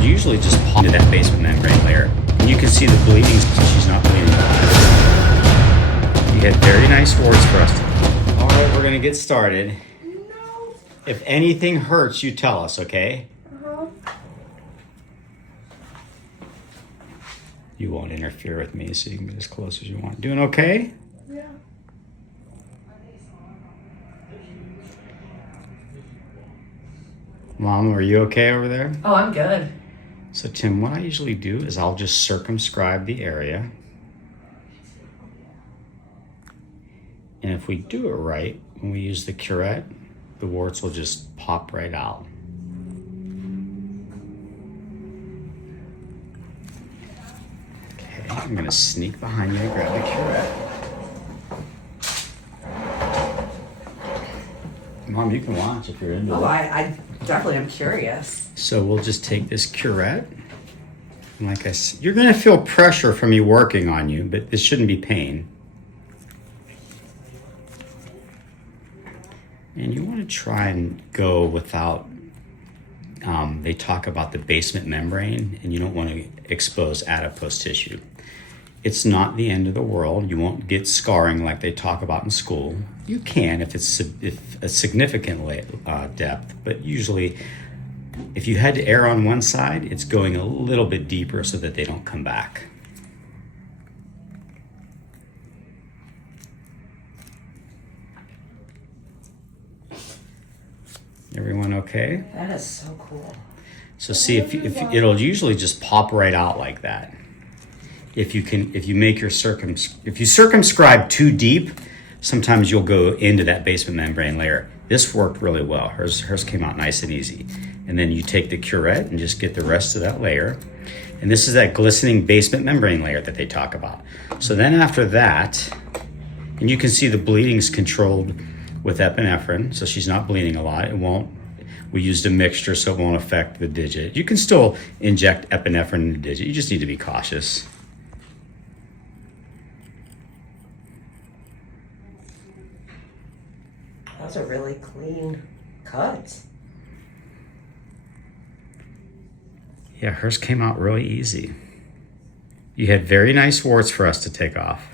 it'll usually just pop into that basement membrane layer. And you can see the bleeding, so she's not bleeding. You had very nice warts for us. All right, we're gonna get started. No. If anything hurts, you tell us, okay? You won't interfere with me, so you can get as close as you want. Doing okay? Yeah. Mom, are you okay over there? Oh, I'm good. So Tim, what I usually do is I'll just circumscribe the area. And if we do it right, when we use the curette, the warts will just pop right out. Okay, I'm gonna sneak behind you and grab the curette. Mom, you can watch if you're into it. I definitely am curious. So we'll just take this curette. And like I said, you're gonna feel pressure from me working on you, but this shouldn't be pain. And you want to try and go without, they talk about the basement membrane, and you don't want to expose adipose tissue. It's not the end of the world. You won't get scarring like they talk about in school. You can if it's a significant depth, but usually if you had to err on one side, it's going a little bit deeper so that they don't come back. Everyone okay? That is so cool. So see if it'll usually just pop right out like that. If you circumscribe too deep, sometimes you'll go into that basement membrane layer. This worked really well. Hers came out nice and easy. And then you take the curette and just get the rest of that layer. And this is that glistening basement membrane layer that they talk about. So then after that, and you can see the bleeding's controlled with epinephrine, so she's not bleeding a lot. We used a mixture so it won't affect the digit. You can still inject epinephrine in the digit. You just need to be cautious. Those are really clean cuts. Yeah, hers came out really easy. You had very nice warts for us to take off.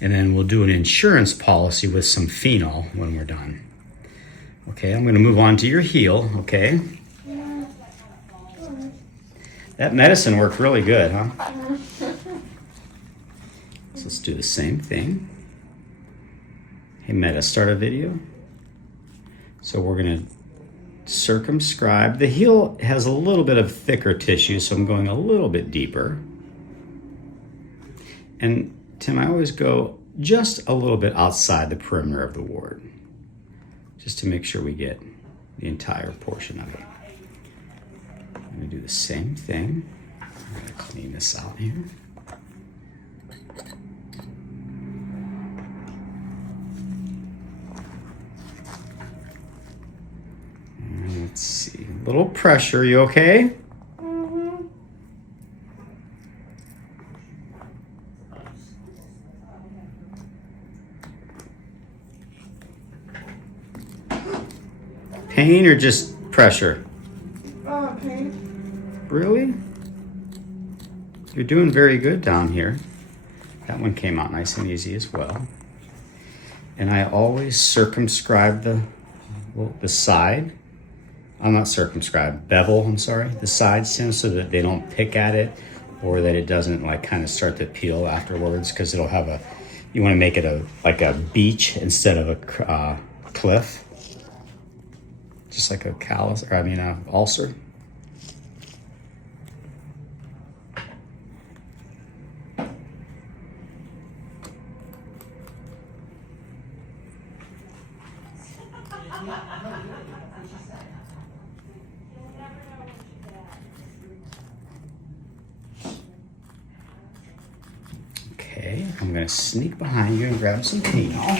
And then we'll do an insurance policy with some phenol when we're done. Okay, I'm gonna move on to your heel, okay? That medicine worked really good, huh? So let's do the same thing. Hey, Meta, start a video. So we're gonna circumscribe. The heel has a little bit of thicker tissue, so I'm going a little bit deeper. And Tim, I always go just a little bit outside the perimeter of the wart, just to make sure we get the entire portion of it. I'm gonna do the same thing. I'm gonna clean this out here. And let's see, a little pressure, you okay? Pain or just pressure? Pain. Really? You're doing very good down here. That one came out nice and easy as well. And I always circumscribe the side. I'm not circumscribe, bevel, I'm sorry. The sides, Tim, so that they don't pick at it or that it doesn't like kind of start to peel afterwards, because it'll have you want to make it like a beach instead of a cliff. Just like a callus, or an ulcer. Okay, I'm gonna sneak behind you and grab some phenol.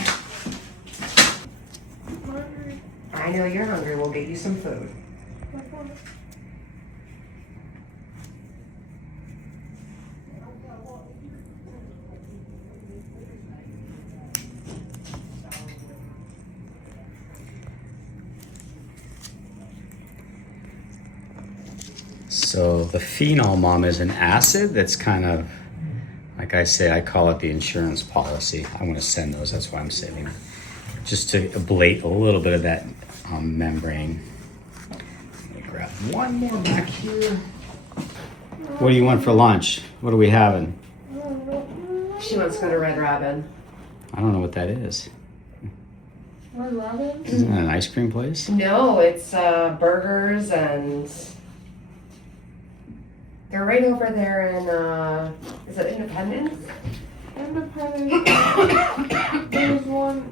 I know you're hungry. We'll get you some food. So the phenol, Mom, is an acid that's kind of, like I say, I call it the insurance policy. I want to send those, that's why I'm saving it. Just to ablate a little bit of that membrane. Let me grab one more back here. What do you want for lunch? What are we having? She wants to go to Red Robin. I don't know what that is. Red Robin? Isn't that an ice cream place? No, it's burgers and they're right over there in, is it Independence? Independent. There's one